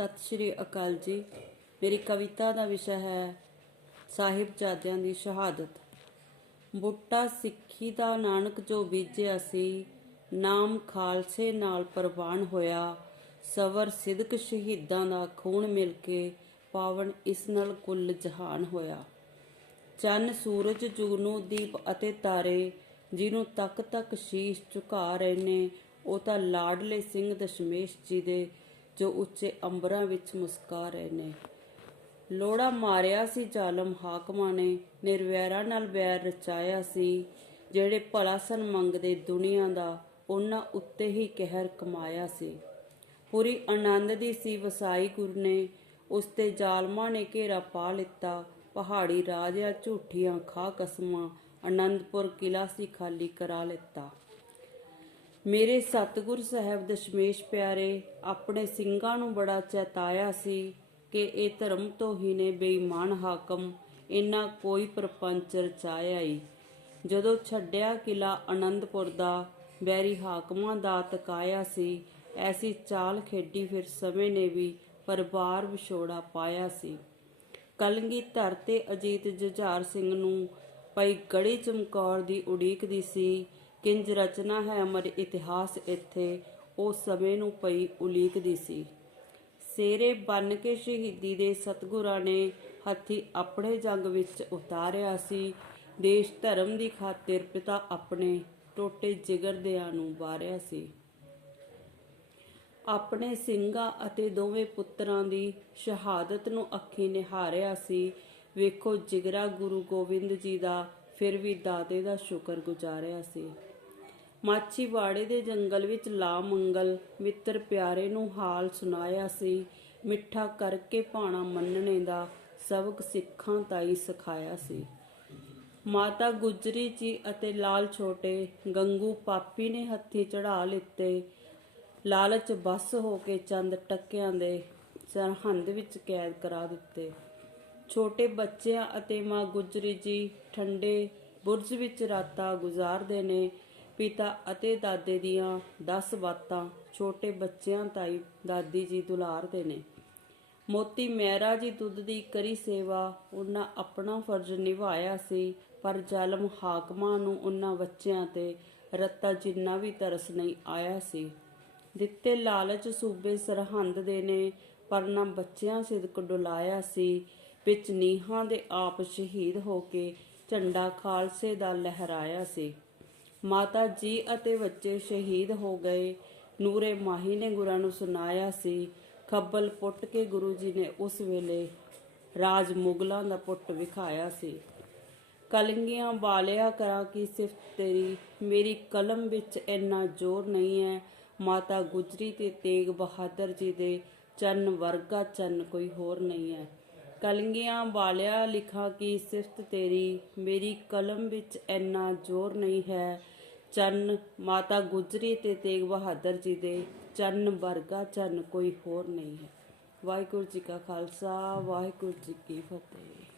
ਸਤਿ ਸ਼੍ਰੀ ਅਕਾਲ ਜੀ। ਮੇਰੀ ਕਵਿਤਾ ਦਾ ਵਿਸ਼ਾ ਹੈ ਸਾਹਿਬਜ਼ਾਦਿਆਂ ਦੀ ਸ਼ਹਾਦਤ। ਬੁੱਟਾ ਸਿੱਖੀ ਦਾ ਨਾਨਕ ਜੋ ਬੀਜਿਆ ਸੀ, ਨਾਮ ਖਾਲਸੇ ਨਾਲ ਪ੍ਰਵਾਨ ਹੋਇਆ, ਸਵਰ ਸਿਦਕ ਸ਼ਹੀਦਾਂ ਦਾ ਖੂਨ ਮਿਲ ਕੇ ਪਾਵਨ ਇਸ ਨਾਲ ਕੁੱਲ ਜਹਾਨ ਹੋਇਆ। ਚੰਨ ਸੂਰਜ ਜੁਗਨੂ ਦੀਪ ਅਤੇ ਤਾਰੇ, ਜਿਹਨੂੰ ਤੱਕ ਤੱਕ ਸ਼ੀਸ਼ ਝੁਕਾ ਰਹੇ ਨੇ, ਉਹ ਤਾਂ ਲਾਡਲੇ ਸਿੰਘ ਦਸ਼ਮੇਸ਼ ਜੀ ਦੇ ਜੋ ਉੱਚੇ ਅੰਬਰਾਂ ਵਿੱਚ ਮੁਸਕਾ ਰਹੇ ਨੇ। ਲੋੜਾ ਮਾਰਿਆ ਸੀ ਜ਼ਾਲਮ ਹਾਕਮਾਂ ਨੇ, ਨਿਰਵੈਰਾਂ ਨਾਲ ਵੈਰ ਰਚਾਇਆ ਸੀ, ਜਿਹੜੇ ਭਲਾ ਸਨ ਮੰਗਦੇ ਦੁਨੀਆ ਦਾ, ਉਹਨਾਂ ਉੱਤੇ ਹੀ ਕਹਿਰ ਕਮਾਇਆ ਸੀ। ਪੂਰੀ ਆਨੰਦ ਦੀ ਸੀ ਵਸਾਈ ਗੁਰੂ ਨੇ, ਉਸ ਤੇ ਜ਼ਾਲਮਾਂ ਨੇ ਘੇਰਾ ਪਾ ਲਿੱਤਾ, ਪਹਾੜੀ ਰਾਜਿਆਂ ਝੂਠੀਆਂ ਖਾ ਕਸਮਾਂ ਅਨੰਦਪੁਰ ਕਿਲਾ ਸੀ ਖਾਲੀ ਕਰਾ ਲਿੱਤਾ। ਮੇਰੇ ਸਤਿਗੁਰ ਸਾਹਿਬ ਦਸ਼ਮੇਸ਼ ਪਿਆਰੇ, ਆਪਣੇ ਸਿੰਘਾਂ ਨੂੰ ਬੜਾ ਚੇਤਾਇਆ ਸੀ ਕਿ ਇਹ ਧਰਮ ਤੋਂ ਹੀ ਨੇ ਬੇਈਮਾਨ ਹਾਕਮ, ਇਨਾ ਕੋਈ ਪ੍ਰਪੰਚ ਰਚਾਇਆ ਈ। ਜਦੋਂ ਛੱਡਿਆ ਕਿਲਾ ਆਨੰਦਪੁਰ ਦਾ, ਬੈਰੀ ਹਾਕਮਾਂ ਦਾ ਤਕਾਇਆ ਸੀ, ਐਸੀ ਚਾਲ ਖੇਡੀ ਫਿਰ ਸਮੇਂ ਨੇ ਵੀ ਪਰਿਵਾਰ ਵਿਛੋੜਾ ਪਾਇਆ ਸੀ। ਕਲਗੀ ਧਰ ਤੇ ਅਜੀਤ ਜੁਝਾਰ ਸਿੰਘ ਨੂੰ ਪਈ ਗੜੀ ਚਮਕੌਰ ਦੀ ਉਡੀਕ ਦੀ ਸੀ ਕਿੰਜ ਰਚਨਾ ਹੈ ਅਮਰ ਇਤਿਹਾਸ ਇੱਥੇ? ਉਹ ਸਮੇਂ ਨੂੰ ਪਈ ਉਲੀਕਦੀ ਸੀ। ਸੇਰੇ ਬਨ ਕੇ ਸ਼ਹੀਦੀ ਦੇ ਸਤਗੁਰਾਂ ਨੇ ਹੱਥੀ ਆਪਣੇ ਜੰਗ ਵਿੱਚ ਉਤਾਰਿਆ ਸੀ। ਦੇਸ਼ ਧਰਮ ਦੀ ਖਾਤਰ ਪਿਤਾ ਆਪਣੇ ਟੋਟੇ ਜਿਗਰ ਦਿਆਂ ਨੂੰ ਵਾਰਿਆ ਸੀ। ਆਪਣੇ ਸਿੰਘਾਂ ਅਤੇ ਦੋਵੇਂ ਪੁੱਤਰਾਂ ਦੀ ਸ਼ਹਾਦਤ ਨੂੰ ਅੱਖੀ ਨਿਹਾਰਿਆ ਸੀ। ਵੇਖੋ ਜਿਗਰਾ ਗੁਰੂ ਗੋਬਿੰਦ ਜੀ ਦਾ ਫਿਰ ਵੀ ਦਾਦੇ ਦਾ ਸ਼ੁਕਰ ਗੁਜ਼ਾਰਿਆ ਸੀ। ਮਾਛੀਵਾੜੇ ਦੇ ਜੰਗਲ ਵਿੱਚ ਲਾ ਮੰਗਲ ਮਿੱਤਰ ਪਿਆਰੇ ਨੂੰ ਹਾਲ ਸੁਣਾਇਆ ਸੀ। ਮਿੱਠਾ ਕਰਕੇ ਭਾਣਾ ਮੰਨਣੇ ਦਾ ਸਬਕ ਸਿੱਖਾਂ ਤਾਈ ਸਿਖਾਇਆ ਸੀ। ਮਾਤਾ ਗੁਜਰੀ ਜੀ ਅਤੇ ਲਾਲ ਛੋਟੇ ਗੰਗੂ ਪਾਪੀ ਨੇ ਹੱਥੀ ਚੜਾ ਲਿੱਤੇ। ਲਾਲਚ ਬਸ ਹੋ ਕੇ ਚੰਦ ਟੱਕਿਆਂ ਦੇ ਸਰਹੰਦ ਵਿੱਚ ਕੈਦ ਕਰਾ ਦਿੱਤੇ। ਛੋਟੇ ਬੱਚਿਆਂ ਅਤੇ ਮਾਂ ਗੁਜਰੀ ਜੀ ਠੰਡੇ ਬੁਰਜ ਵਿੱਚ ਰਾਤਾਂ ਗੁਜ਼ਾਰਦੇ ਨੇ। ਪਿਤਾ ਅਤੇ ਦਾਦੇ ਦੀਆਂ 10 ਬਾਤਾਂ ਛੋਟੇ ਬੱਚਿਆਂ ਤਾਈ ਦਾਦੀ ਜੀ ਦੁਲਾਰਦੇ ਨੇ। ਮੋਤੀ ਮਹਿਰਾ ਜੀ ਦੁੱਧ ਦੀ ਕਰੀ ਸੇਵਾ ਉਹਨਾਂ ਆਪਣਾ ਫਰਜ਼ ਨਿਭਾਇਆ ਸੀ, ਪਰ ਜ਼ਾਲਮ ਹਾਕਮਾਂ ਨੂੰ ਉਹਨਾਂ ਬੱਚਿਆਂ ਤੇ ਰੱਤਾ ਜਿੰਨਾ ਵੀ ਤਰਸ ਨਹੀਂ ਆਇਆ ਸੀ। ਦਿੱਤੇ ਲਾਲਚ ਸੂਬੇ ਸਰਹੰਦ ਦੇ ਨੇ, ਪਰ ਨਾ ਬੱਚਿਆਂ ਸਿਦਕ ਡੁਲਾਇਆ ਸੀ ਵਿੱਚ ਨੀਹਾਂ ਦੇ ਆਪ ਸ਼ਹੀਦ ਹੋ ਕੇ ਝੰਡਾ ਖਾਲਸੇ ਦਾ ਲਹਿਰਾਇਆ ਸੀ। ਮਾਤਾ ਜੀ ਅਤੇ ਬੱਚੇ ਸ਼ਹੀਦ ਹੋ ਗਏ। ਨੂਰੇ ਮਾਹੀ ਨੇ ਗੁਰਾਂ ਨੂੰ ਸੁਣਾਇਆ ਸੀ, ਖੱਬਲ ਪੁੱਟ ਕੇ ਗੁਰੂ ਜੀ ਨੇ ਉਸ ਵੇਲੇ ਰਾਜ ਮੁਗਲਾਂ ਦਾ ਪੁੱਟ ਵਿਖਾਇਆ ਸੀ। ਕਲੰਗੀਆਂ ਵਾਲਿਆ ਕਰਾਂ ਕੀ ਸਿਫਤ ਤੇਰੀ, ਮੇਰੀ ਕਲਮ ਵਿੱਚ ਇੰਨਾ ਜ਼ੋਰ ਨਹੀਂ ਹੈ ਮਾਤਾ ਗੁਜਰੀ ਤੇ ਤੇਗ ਬਹਾਦਰ ਜੀ ਦੇ ਚੰਨ ਵਰਗਾ ਚੰਨ ਕੋਈ ਹੋਰ ਨਹੀਂ ਹੈ ਕਲੰਗੀਆਂ ਵਾਲਿਆ ਲਿਖਾ ਕੀ ਸਿਫਤ ਤੇਰੀ, ਮੇਰੀ ਕਲਮ ਵਿੱਚ ਇੰਨਾ ਜ਼ੋਰ ਨਹੀਂ ਹੈ। ਚੰਨ ਮਾਤਾ ਗੁਜਰੀ ਤੇ ਤੇਗ ਬਹਾਦਰ ਜੀ ਦੇ, ਚੰਨ ਵਰਗਾ ਚੰਨ ਕੋਈ ਹੋਰ ਨਹੀਂ ਹੈ। ਵਾਹਿਗੁਰੂ ਜੀ ਕਾ ਖਾਲਸਾ, ਵਾਹਿਗੁਰੂ ਜੀ ਕੀ ਫਤਿਹ।